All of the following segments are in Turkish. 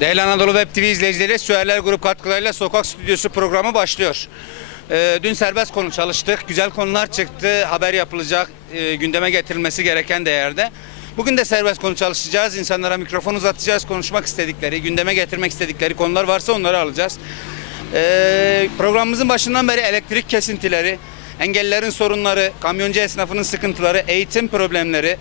Değerli Anadolu Web TV izleyicileri, Süerler Grup katkılarıyla Sokak Stüdyosu programı başlıyor. Ee, dün serbest konu çalıştık. Güzel konular çıktı. Haber yapılacak, e, gündeme getirilmesi gereken değerde. Bugün de serbest konu çalışacağız. İnsanlara mikrofon uzatacağız. Konuşmak istedikleri, gündeme getirmek istedikleri konular varsa onları alacağız. Ee, programımızın başından beri elektrik kesintileri, engellilerin sorunları, kamyoncu esnafının sıkıntıları, eğitim problemleri,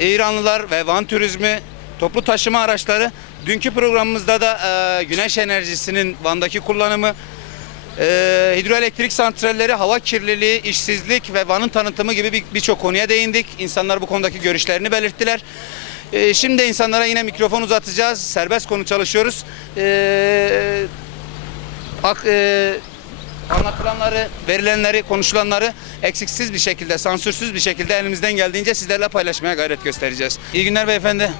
İranlılar ve Van turizmi, toplu taşıma araçları. Dünkü programımızda da e, güneş enerjisinin Van'daki kullanımı, e, hidroelektrik santralleri, hava kirliliği, işsizlik ve Van'ın tanıtımı gibi bir- birçok konuya değindik. İnsanlar bu konudaki görüşlerini belirttiler. E, şimdi insanlara yine mikrofon uzatacağız. Serbest konu çalışıyoruz. E, ak, e, anlatılanları, verilenleri, konuşulanları eksiksiz bir şekilde, sansürsüz bir şekilde elimizden geldiğince sizlerle paylaşmaya gayret göstereceğiz. İyi günler beyefendi.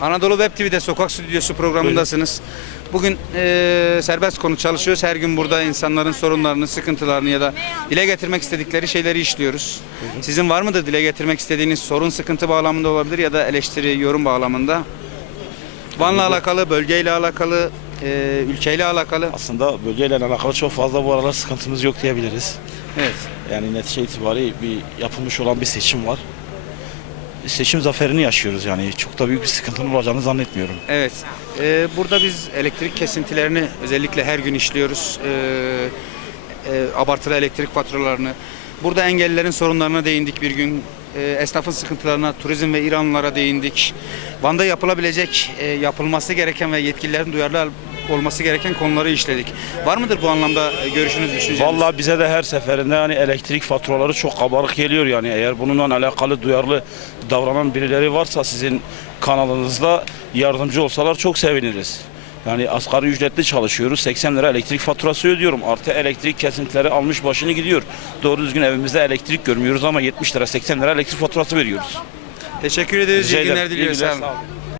Anadolu Web TV'de Sokak Stüdyosu programındasınız. Bugün e, serbest konu çalışıyoruz. Her gün burada insanların sorunlarını, sıkıntılarını ya da dile getirmek istedikleri şeyleri işliyoruz. Sizin var mıdır dile getirmek istediğiniz sorun, sıkıntı bağlamında olabilir ya da eleştiri, yorum bağlamında? Van'la alakalı, bölgeyle alakalı, e, ülkeyle alakalı. Aslında bölgeyle alakalı çok fazla bu aralar sıkıntımız yok diyebiliriz. Evet. Yani netice itibariyle bir yapılmış olan bir seçim var. Seçim zaferini yaşıyoruz yani. Çok da büyük bir sıkıntının olacağını zannetmiyorum. Evet. Ee, burada biz elektrik kesintilerini özellikle her gün işliyoruz. Ee, e, abartılı elektrik faturalarını. Burada engellilerin sorunlarına değindik bir gün. Ee, esnafın sıkıntılarına, turizm ve İranlılara değindik. Van'da yapılabilecek, e, yapılması gereken ve yetkililerin duyarlı olması gereken konuları işledik. Var mıdır bu anlamda e, görüşünüz, düşünceniz? Vallahi bize de her seferinde yani elektrik faturaları çok kabarık geliyor yani. Eğer bununla alakalı duyarlı davranan birileri varsa sizin kanalınızda yardımcı olsalar çok seviniriz. Yani asgari ücretli çalışıyoruz. 80 lira elektrik faturası ödüyorum. Artı elektrik kesintileri almış başını gidiyor. Doğru düzgün evimizde elektrik görmüyoruz ama 70 lira 80 lira elektrik faturası veriyoruz. Teşekkür ederiz. Rica İyi günler diliyoruz.